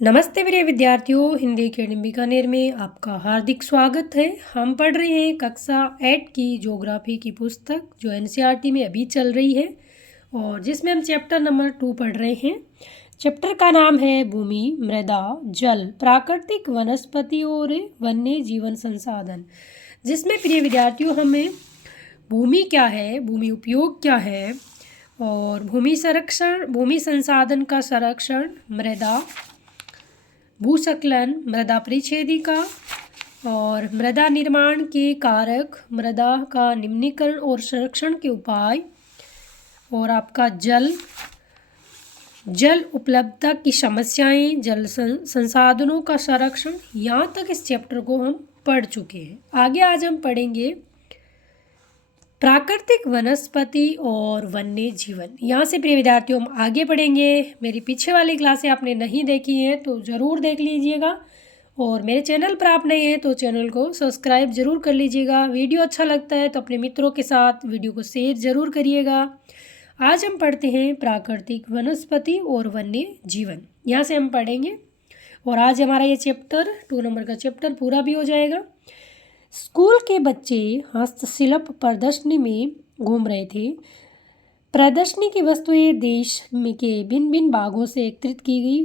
नमस्ते प्रिय विद्यार्थियों, हिंदी अकेडमी बीकानेर में आपका हार्दिक स्वागत है। हम पढ़ रहे हैं कक्षा 8 की ज्योग्राफी की पुस्तक जो एनसीईआरटी में अभी चल रही है और जिसमें हम चैप्टर नंबर 2 पढ़ रहे हैं। चैप्टर का नाम है भूमि, मृदा, जल, प्राकृतिक वनस्पति और वन्य जीवन संसाधन, जिसमें प्रिय विद्यार्थियों हमें भूमि क्या है, भूमि उपयोग क्या है और भूमि संरक्षण, भूमि संसाधन का संरक्षण, मृदा भूसंकलन, मृदा परिच्छेदिका और मृदा निर्माण के कारक, मृदा का निम्नीकरण और संरक्षण के उपाय और आपका जल उपलब्धता की समस्याएं, जल संसाधनों का संरक्षण। यहाँ तक इस चैप्टर को हम पढ़ चुके हैं। आगे आज हम पढ़ेंगे प्राकृतिक वनस्पति और वन्य जीवन। यहाँ से प्रिय विद्यार्थियों हम आगे पढ़ेंगे। मेरी पीछे वाली क्लासें आपने नहीं देखी हैं तो ज़रूर देख लीजिएगा और मेरे चैनल पर आप नए हैं तो चैनल को सब्सक्राइब ज़रूर कर लीजिएगा। वीडियो अच्छा लगता है तो अपने मित्रों के साथ वीडियो को शेयर ज़रूर करिएगा। आज हम पढ़ते हैं प्राकृतिक वनस्पति और वन्य जीवन। यहाँ से हम पढ़ेंगे और आज हमारा ये चैप्टर 2 नंबर का चैप्टर पूरा भी हो जाएगा। स्कूल के बच्चे हस्तशिल्प प्रदर्शनी में घूम रहे थे। प्रदर्शनी की वस्तुएं देश के भिन्न भिन्न भागों से एकत्रित की गई।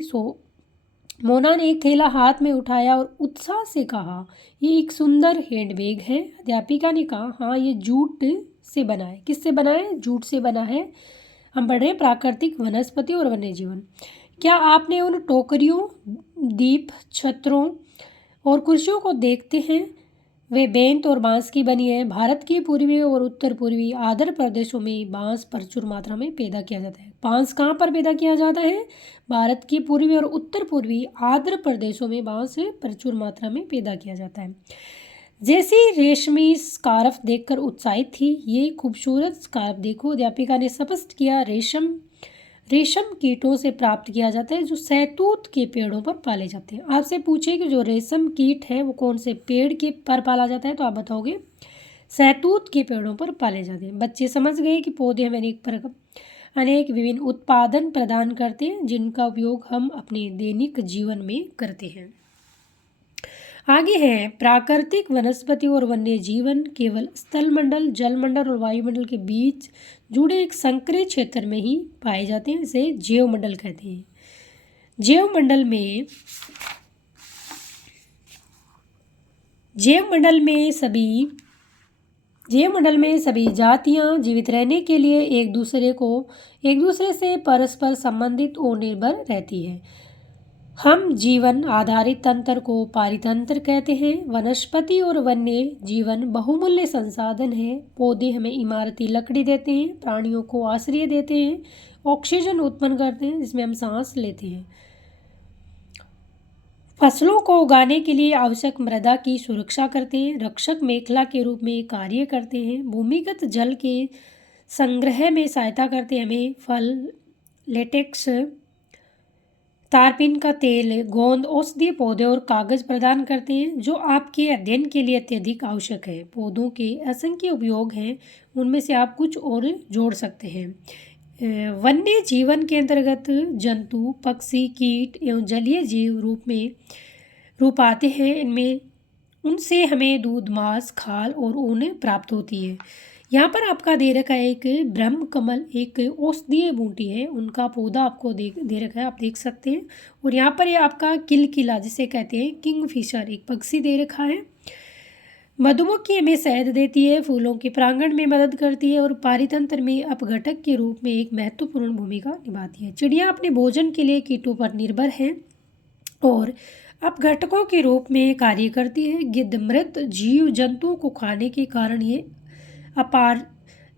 मोना ने एक थैला हाथ में उठाया और उत्साह से कहा, ये एक सुंदर हैंडबैग है। अध्यापिका ने कहा, हाँ, ये जूट से बना है। किससे बना है? जूट से बना है। हम पढ़ रहे हैं प्राकृतिक वनस्पति और वन्य जीवन। क्या आपने उन टोकरियों, दीप, छत्रों और कुर्सियों को देखते हैं? वे बेंत और बांस की बनी है। भारत के पूर्वी और उत्तर पूर्वी आर्द्र प्रदेशों में बांस प्रचुर मात्रा में पैदा किया जाता है। बांस कहाँ पर पैदा किया जाता है? भारत के पूर्वी और उत्तर पूर्वी आर्द्र प्रदेशों में बांस प्रचुर मात्रा में पैदा किया जाता है। जैसी रेशमी स्कार्फ देखकर उत्साहित थी, ये खूबसूरत स्कार्फ देखो, अध्यापिका ने स्पष्ट किया। रेशम कीटों से प्राप्त किया जाता है जो सहतूत के पेड़ों पर पाले जाते हैं। आपसे पूछे कि जो रेशम कीट है वो कौन से पेड़ के पर पाला जाता है तो आप बताओगे सहतूत के पेड़ों पर पाले जाते हैं। बच्चे समझ गए कि पौधे हमें अनेक विभिन्न उत्पादन प्रदान करते हैं जिनका उपयोग हम अपने दैनिक जीवन में करते हैं। आगे है प्राकृतिक वनस्पति और वन्य जीवन केवल स्थलमंडल, जलमंडल और वायुमंडल के बीच जुड़े एक संकरे क्षेत्र में ही पाए जाते हैं। इसे जैवमंडल कहते हैं। जैवमंडल में सभी जातियां जीवित रहने के लिए एक दूसरे से परस्पर संबंधित और निर्भर रहती है। हम जीवन आधारित तंत्र को पारितंत्र कहते हैं। वनस्पति और वन्य जीवन बहुमूल्य संसाधन है। पौधे हमें इमारती लकड़ी देते हैं, प्राणियों को आश्रय देते हैं, ऑक्सीजन उत्पन्न करते हैं जिसमें हम सांस लेते हैं, फसलों को उगाने के लिए आवश्यक मृदा की सुरक्षा करते हैं, रक्षक मेखला के रूप में कार्य करते हैं, भूमिगत जल के संग्रह में सहायता करते हैं, हमें फल, लेटेक्स, तारपीन का तेल, गोंद, औषधीय पौधे और कागज प्रदान करते हैं जो आपके अध्ययन के लिए अत्यधिक आवश्यक है। पौधों के असंख्य उपयोग हैं, उनमें से आप कुछ और जोड़ सकते हैं। वन्य जीवन के अंतर्गत जंतु, पक्षी, कीट एवं जलीय जीव रूप आते हैं। इनमें उनसे हमें दूध, मांस, खाल और ऊन प्राप्त होती है। यहाँ पर आपका दे रखा है एक ब्रह्म कमल, एक औषधीय बूटी है, उनका पौधा आपको दे रखा है, आप देख सकते हैं। और यहाँ पर ये आपका किलकिला जिसे कहते हैं किंगफिशर, एक पक्षी दे रखा है। मधुमक्खी हमें शहद देती है, फूलों के प्रांगण में मदद करती है और पारितंत्र में अपघटक के रूप में एक महत्वपूर्ण भूमिका निभाती है। चिड़िया अपने भोजन के लिए कीटों पर निर्भर है और अपघटकों के रूप में कार्य करती है। गिद्ध मृत जीव जंतुओं को खाने के कारण ये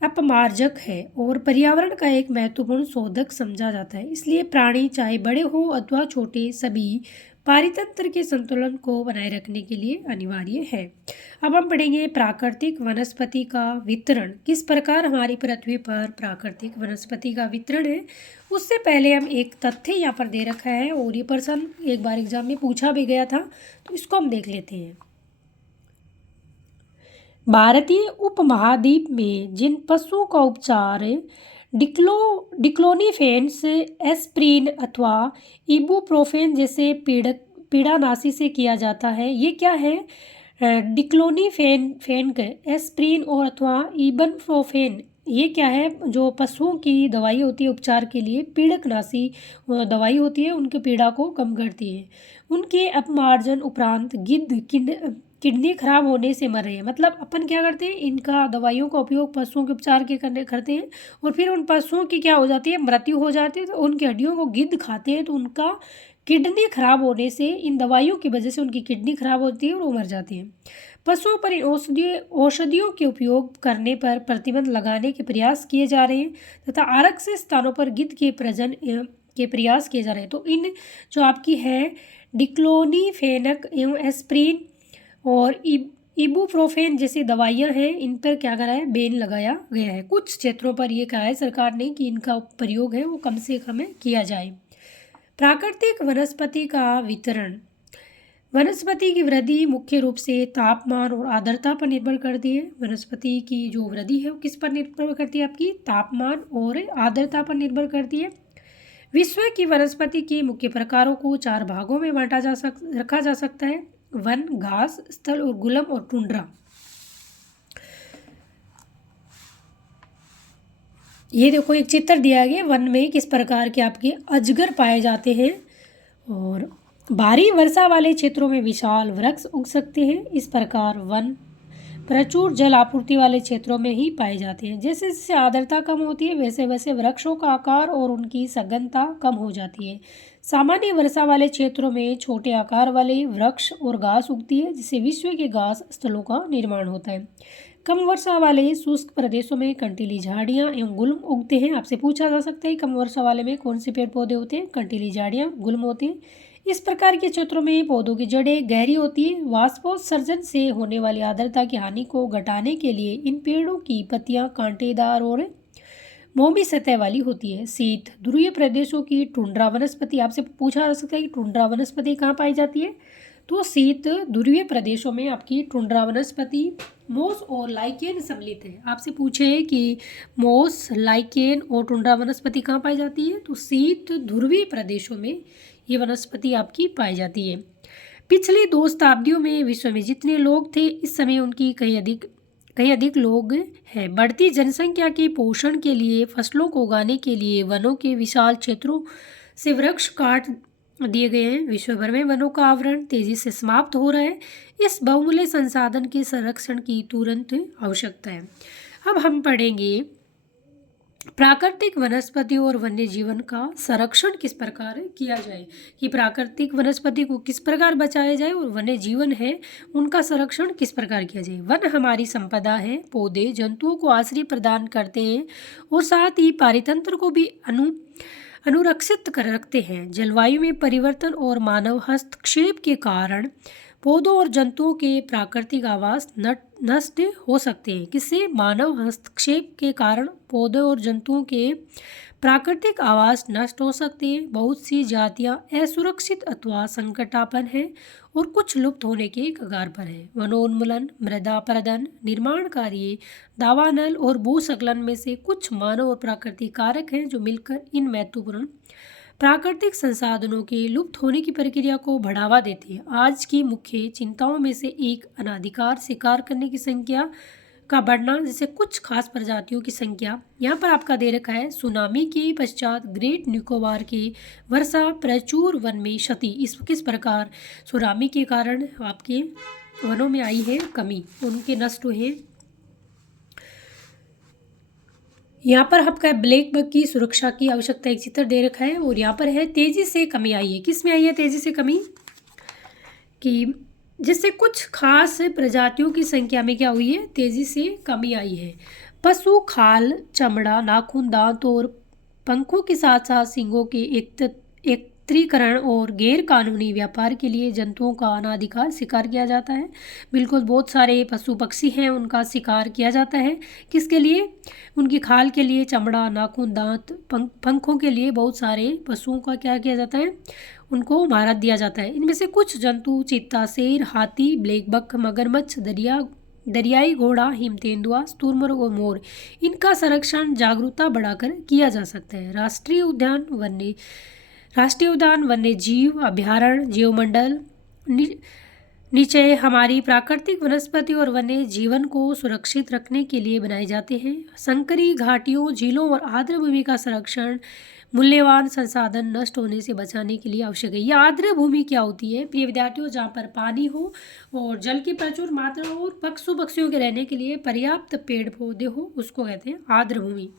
अपमार्जक है और पर्यावरण का एक महत्वपूर्ण शोधक समझा जाता है। इसलिए प्राणी चाहे बड़े हो अथवा छोटे, सभी पारितंत्र के संतुलन को बनाए रखने के लिए अनिवार्य है। अब हम पढ़ेंगे प्राकृतिक वनस्पति का वितरण। किस प्रकार हमारी पृथ्वी पर प्राकृतिक वनस्पति का वितरण है। उससे पहले हम एक तथ्य यहाँ पर दे रखा है और ये प्रश्न एक बार एग्जाम में पूछा भी गया था तो इसको हम देख लेते हैं। भारतीय उपमहाद्वीप में जिन पशुओं का उपचार डिक्लोनिफेन्स, एस्प्रिन अथवा इबुप्रोफेन जैसे पीड़ानाशी से किया जाता है। ये क्या है? डिक्लोनिफेन एस्प्रिन और अथवा इबुप्रोफेन, ये क्या है? जो पशुओं की दवाई होती है उपचार के लिए, पीड़कनाशी दवाई होती है, उनके पीड़ा को कम करती है। उनके अपमार्जन उपरांत गिद्ध किडनी खराब होने से मर रहे हैं। मतलब अपन क्या करते हैं, इनका दवाइयों का उपयोग पशुओं के उपचार के करते हैं और फिर उन पशुओं की क्या हो जाती है, मृत्यु हो जाती है। तो उनकी हड्डियों को गिद्ध खाते हैं तो उनका किडनी खराब होने से, इन दवाइयों की वजह से उनकी किडनी खराब होती है और वो मर जाती हैं। पशुओं पर इन औषधियों के उपयोग करने पर प्रतिबंध लगाने के प्रयास किए जा रहे हैं तथा आरक्षित स्थानों पर गिद्ध के प्रजनन के प्रयास किए जा रहे हैं। तो इन जो आपकी है डिक्लोनिफेनक एवं एस्प्रिन और इबुप्रोफेन जैसी दवाइयां हैं, इन पर क्या करा है, बैन लगाया गया है। कुछ क्षेत्रों पर ये कहा है सरकार ने कि इनका प्रयोग है वो कम से कम किया जाए। प्राकृतिक वनस्पति का वितरण। वनस्पति की वृद्धि मुख्य रूप से तापमान और आर्द्रता पर निर्भर करती है। वनस्पति की जो वृद्धि है वो किस पर निर्भर करती है? आपकी तापमान और आर्द्रता पर निर्भर करती है। विश्व की वनस्पति के मुख्य प्रकारों को 4 भागों में रखा जा सकता है: वन, घास, स्थल और गुलम और टुंड्रा। ये देखो एक चित्र दिया गया, वन में किस प्रकार के आपके अजगर पाए जाते हैं। और भारी वर्षा वाले क्षेत्रों में विशाल वृक्ष उग सकते हैं। इस प्रकार वन प्रचुर जल आपूर्ति वाले क्षेत्रों में ही पाए जाते हैं। जैसे जैसे आर्द्रता कम होती है वैसे वैसे वृक्षों का आकार और उनकी सघनता कम हो जाती है। सामान्य वर्षा वाले क्षेत्रों में छोटे आकार वाले वृक्ष और घास उगती है, जिससे विश्व के घास स्थलों का निर्माण होता है। कम वर्षा वाले शुष्क प्रदेशों में कंटीली झाड़ियाँ एवं गुल्म उगते हैं। आपसे पूछा जा सकता है कम वर्षा वाले में कौन से पेड़ पौधे होते हैं? कंटीली झाड़ियाँ, गुल्म होते हैं। इस प्रकार के क्षेत्रों में पौधों की जड़ें गहरी होती है। वाष्पोत्सर्जन से होने वाली आर्द्रता की हानि को घटाने के लिए इन पेड़ों की पत्तियां कांटेदार और मोमी सतह वाली होती है। शीत ध्रुवीय प्रदेशों की टुंड्रा वनस्पति, आपसे पूछा जा सकता है कि टुंड्रा वनस्पति कहाँ पाई जाती है? तो शीत ध्रुवीय प्रदेशों में आपकी टुंड्रा वनस्पति मोस और लाइकेन सम्मिलित है। आपसे पूछे कि मोस, लाइकेन और टुंड्रा वनस्पति कहाँ पाई जाती है? तो शीत ध्रुवीय प्रदेशों में ये वनस्पति आपकी पाई जाती है। पिछली 2 शताब्दियों में विश्व में जितने लोग थे इस समय उनकी कहीं अधिक लोग हैं। बढ़ती जनसंख्या के पोषण के लिए, फसलों को उगाने के लिए वनों के विशाल क्षेत्रों से वृक्ष काट दिए गए हैं। विश्व भर में वनों का आवरण तेजी से समाप्त हो रहा है। इस बहुमूल्य संसाधन के संरक्षण की तुरंत आवश्यकता है। अब हम पढ़ेंगे प्राकृतिक वनस्पति और वन्य जीवन का संरक्षण किस प्रकार किया जाए, कि प्राकृतिक वनस्पति को किस प्रकार बचाया जाए और वन्य जीवन है उनका संरक्षण किस प्रकार किया जाए। वन हमारी संपदा है। पौधे जंतुओं को आश्रय प्रदान करते हैं और साथ ही पारितंत्र को भी अनुरक्षित कर रखते हैं। जलवायु में परिवर्तन और मानव हस्तक्षेप के कारण पौधों और जंतुओं के प्राकृतिक आवास नष्ट हो सकते हैं। किससे? मानव हस्तक्षेप के कारण पौधों और जंतुओं के प्राकृतिक आवास नष्ट हो सकते हैं। बहुत सी जातियां असुरक्षित अथवा संकटापन्न हैं और कुछ लुप्त होने के कगार पर हैं। वनोन्मूलन, मृदा अपरदन, निर्माण कार्य, दावानल और भूस्खलन में से कुछ मानव और प्राकृतिक कारक हैं जो मिलकर इन महत्वपूर्ण प्राकृतिक संसाधनों के लुप्त होने की प्रक्रिया को बढ़ावा देती है। आज की मुख्य चिंताओं में से एक अनाधिकार शिकार करने की संख्या का बढ़ना, जैसे कुछ खास प्रजातियों की संख्या यहाँ पर आपका दे रखा है। सुनामी के पश्चात ग्रेट निकोबार के वर्षा प्रचुर वन में क्षति, इस किस प्रकार सुनामी के कारण आपके वनों में आई है कमी, उनके नष्ट हुए। यहाँ पर आपका ब्लैक बग की सुरक्षा की आवश्यकता एक चित्र दे रखा है और यहाँ पर है तेजी से कमी आई है। किस में आई है तेजी से कमी? कि जिससे कुछ खास प्रजातियों की संख्या में क्या हुई है? तेजी से कमी आई है। पशु खाल, चमड़ा, नाखून, दांत और पंखों के साथ साथ सींगों के एकत्रीकरण और गैर कानूनी व्यापार के लिए जंतुओं का अनाधिकार शिकार किया जाता है। बिल्कुल बहुत सारे पशु पक्षी हैं उनका शिकार किया जाता है। किसके लिए? उनकी खाल के लिए, चमड़ा, नाखून, दांत, पंखों के लिए बहुत सारे पशुओं का क्या किया जाता है? उनको मार दिया जाता है। इनमें से कुछ जंतु चीता, शेर, हाथी, ब्लैक बक, मगरमच्छ, दरिया दरियाई घोड़ा, हिम तेंदुआ, स्तूरमुर्ग और मोर, इनका संरक्षण जागरूकता बढ़ाकर किया जा सकता है। राष्ट्रीय उद्यान, वन्य जीव अभयारण्य, जीवमंडल निचय हमारी प्राकृतिक वनस्पति और वन्य जीवन को सुरक्षित रखने के लिए बनाए जाते हैं। संकरी घाटियों, झीलों और आर्द्र भूमि का संरक्षण मूल्यवान संसाधन नष्ट होने से बचाने के लिए आवश्यक है। यह आर्द्र भूमि क्या होती है प्रिय विद्यार्थियों? जहाँ पर पानी हो और जल की प्रचुर मात्रा हो और पक्षियों के रहने के लिए पर्याप्त पेड़ पौधे हो, उसको कहते हैं आर्द्र भूमि।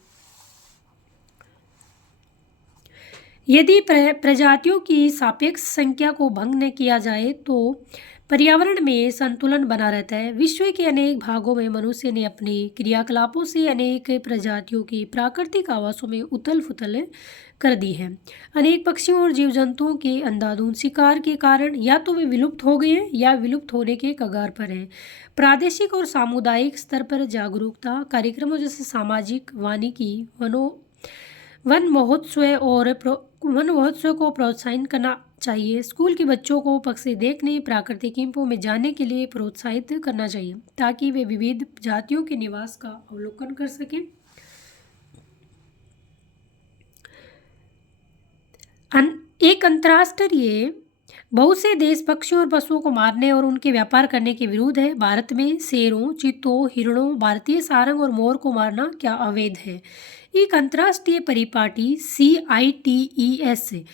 यदि प्रजातियों की सापेक्ष संख्या को भंग न किया जाए तो पर्यावरण में संतुलन बना रहता है। विश्व के अनेक भागों में मनुष्य ने अपने क्रियाकलापों से अनेक प्रजातियों के प्राकृतिक आवासों में उथल पुथल कर दी है। अनेक पक्षियों और जीव जंतुओं के अंधाधुंध शिकार के कारण या तो वे विलुप्त हो गए हैं या विलुप्त होने के कगार पर हैं। प्रादेशिक और सामुदायिक स्तर पर जागरूकता कार्यक्रमों जैसे सामाजिक वानिकी, वन महोत्सव को प्रोत्साहित करना चाहिए। स्कूल के बच्चों को पक्षी देखने, प्राकृतिक कैंपों में जाने के लिए प्रोत्साहित करना चाहिए ताकि वे विविध जातियों के निवास का अवलोकन कर सकें। एक अंतर्राष्ट्रीय बहुत से देश पक्षियों और पशुओं को मारने और उनके व्यापार करने के विरुद्ध है। भारत में शेरों, चीतों, हिरणों, भारतीय सारंग और मोर को मारना क्या अवैध है? एक अंतर्राष्ट्रीय परिपाटी CITES,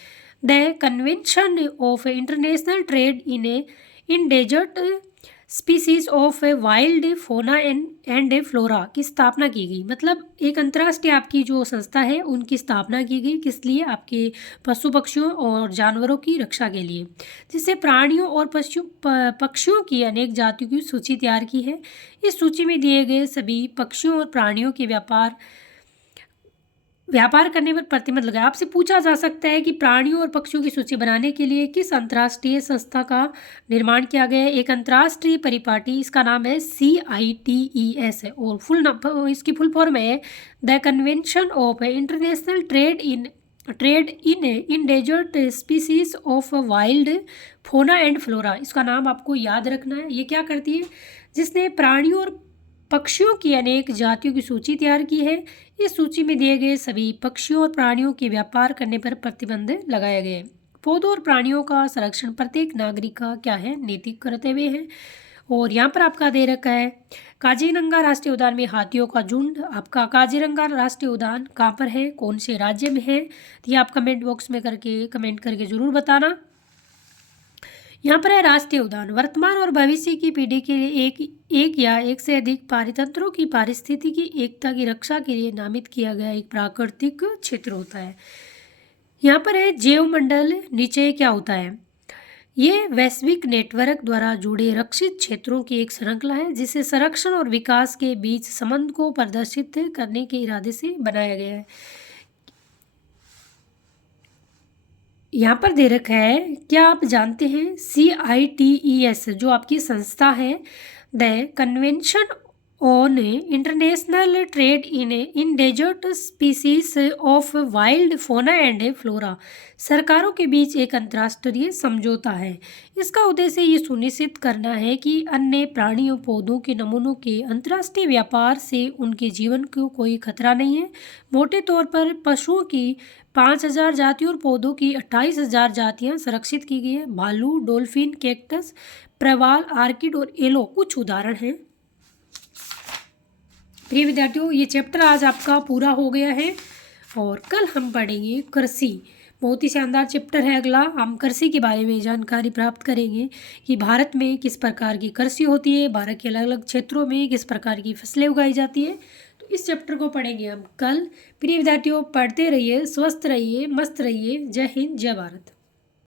the convention of international trade in desert species of wild fauna and flora की स्थापना की गई। मतलब एक अंतर्राष्ट्रीय आपकी जो संस्था है उनकी स्थापना की गई, किस लिए? आपके पशु पक्षियों और जानवरों की रक्षा के लिए, जिससे प्राणियों और पक्षियों की अनेक जातियों की सूची तैयार की है। इस सूची में दिए गए सभी पक्षियों और प्राणियों के व्यापार करने पर प्रतिबंध लगाया। आपसे पूछा जा सकता है कि प्राणियों और पक्षियों की सूची बनाने के लिए किस अंतर्राष्ट्रीय संस्था का निर्माण किया गया है? एक अंतर्राष्ट्रीय परिपाटी, इसका नाम है CITES है और इसकी फुल फॉर्म है the convention of international trade in desert species of wild fauna and flora. इसका नाम आपको याद रखना है। ये क्या करती है? जिसने प्राणियों और पक्षियों की अनेक जातियों की सूची तैयार की है। इस सूची में दिए गए सभी पक्षियों और प्राणियों के व्यापार करने पर प्रतिबंध लगाया गया है। पौधों और प्राणियों का संरक्षण प्रत्येक नागरिक का क्या है? नैतिक कर्तव्य है। और यहाँ पर आपका दे रखा है काजीरंगा राष्ट्रीय उद्यान में हाथियों का झुंड। आपका काजीरंगा राष्ट्रीय उद्यान कहाँ पर है, कौन से राज्य में है? तो ये आप कमेंट बॉक्स में कमेंट करके जरूर बताना। यहाँ पर है राष्ट्रीय उद्यान वर्तमान और भविष्य की पीढ़ी के लिए एक या एक से अधिक पारितंत्रों की पारिस्थितिकी एकता की रक्षा के लिए नामित किया गया एक प्राकृतिक क्षेत्र होता है। यहाँ पर है जैवमंडल। नीचे क्या होता है? ये वैश्विक नेटवर्क द्वारा जुड़े रक्षित क्षेत्रों की एक श्रृंखला है जिसे संरक्षण और विकास के बीच संबंध को प्रदर्शित करने के इरादे से बनाया गया है। यहाँ पर दे रखा है, क्या आप जानते हैं CITES जो आपकी संस्था है, the convention on international trade in desert species of wild fauna and flora सरकारों के बीच एक अंतर्राष्ट्रीय समझौता है। इसका उद्देश्य ये सुनिश्चित करना है कि अन्य प्राणियों, पौधों के नमूनों के अंतर्राष्ट्रीय व्यापार से उनके जीवन को कोई खतरा नहीं है। मोटे तौर पर पशुओं की 5000 जातियों और पौधों की 28000 जातियाँ संरक्षित की गई है। भालू, डॉल्फिन, कैक्टस, प्रवाल, आर्किड और एलो कुछ उदाहरण हैं। प्रिय विद्यार्थियों, ये चैप्टर आज आपका पूरा हो गया है और कल हम पढ़ेंगे कृषि। बहुत ही शानदार चैप्टर है अगला। हम कृषि के बारे में जानकारी प्राप्त करेंगे कि भारत में किस प्रकार की कृषि होती है, भारत के अलग अलग क्षेत्रों में किस प्रकार की फसलें उगाई जाती है। तो इस चैप्टर को पढ़ेंगे हम कल। प्रिय विद्यार्थियों, पढ़ते रहिए, स्वस्थ रहिए, मस्त रहिए। जय हिंद, जय भारत।